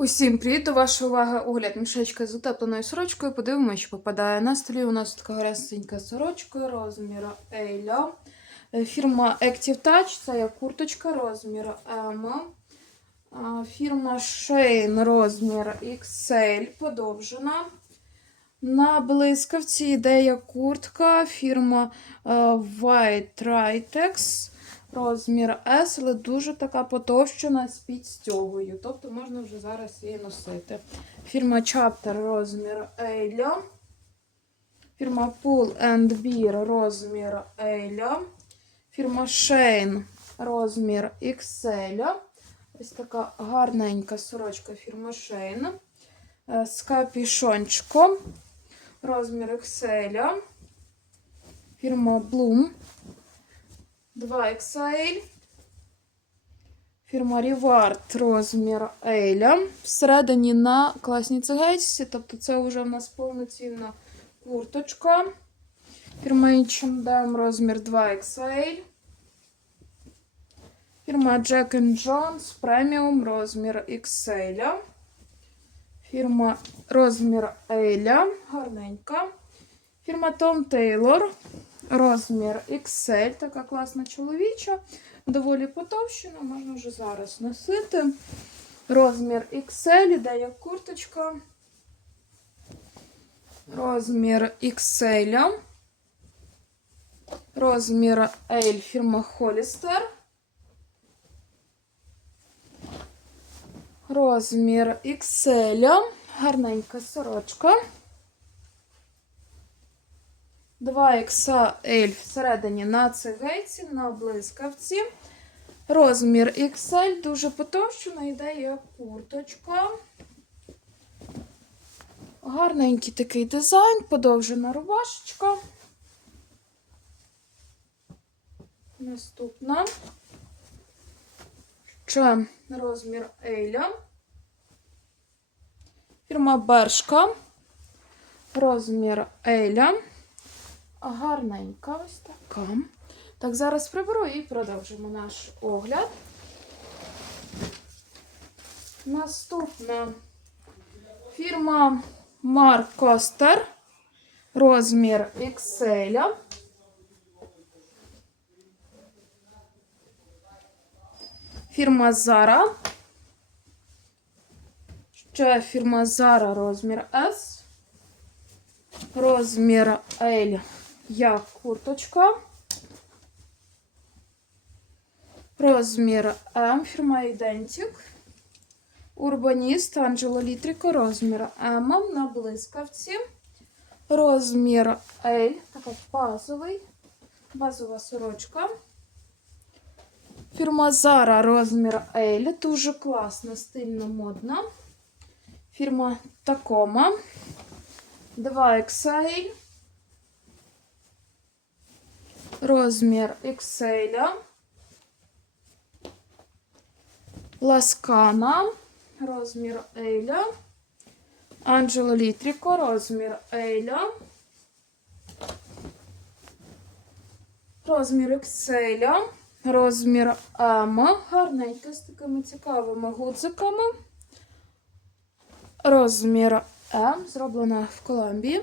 Усім привіт! До вашої уваги огляд мішечка з утепленою сорочкою. Подивимося, що попадає на столі. У нас така гресенька сорочка розміру Ейля. Е, Фірма Active Touch, це є курточка розміру M. Фірма Shane розмір XL подовжена. На блискавці йде куртка фірма е, White Ritex розмір S, але дуже така потовщена з підстягою. Тобто можна вже зараз її носити. Фірма Chapter розмір Ейля. Фірма Pull and Bear розмір Ейля. Фірма Shane розмір XL. Ось така гарненька сорочка фірма Shane. Е, З капішончиком. Розмір XL. Фірма Bloom. 2XL. Фірма Reward розмір Еля. Всередині на класній цегельці, тобто це вже в нас повноцінна курточка. Фірма H&M розмір 2XL. Фірма Jack Jones преміум розмір XL. Фірма розмір Еля. Гарненька. Фірма Tom Taylor. Розмір XL, така класна чоловіча, доволі потовщена, можна вже зараз носити. Розмір XL, іде як курточка. Розмір XL. Розмір L фірма Hollister. Розмір XL. Гарненька сорочка. 2 XL всередині на цигейці, на блискавці. Розмір XL, дуже потовщена, йде як курточка. Гарненький такий дизайн, подовжена рубашечка. Наступна. Ще розмір Еля. Фірма Бершка. Розмір Еля. Гарненька ось така. Так, зараз приберу і продовжимо наш огляд. Наступна фірма Mark Coster. Розмір XL. Фірма Zara. Ще фірма Zara розмір S. Розмір L як курточка. Розмір М, фірма Identic. Урбаніст Анджело Літріко, розмір М на блискавці. Розмір L, така базовий, базова сорочка. Фірма Zara розмір L, дуже класна, стильно модна. Фірма Tacoma 2XL. Розмір XL. Ласкана. Розмір Еля. Анджело Літріко. Розмір Еля. Розмір XL. Розмір М. Гарненька з такими цікавими гудзиками. Розмір М. Зроблена в Колумбії.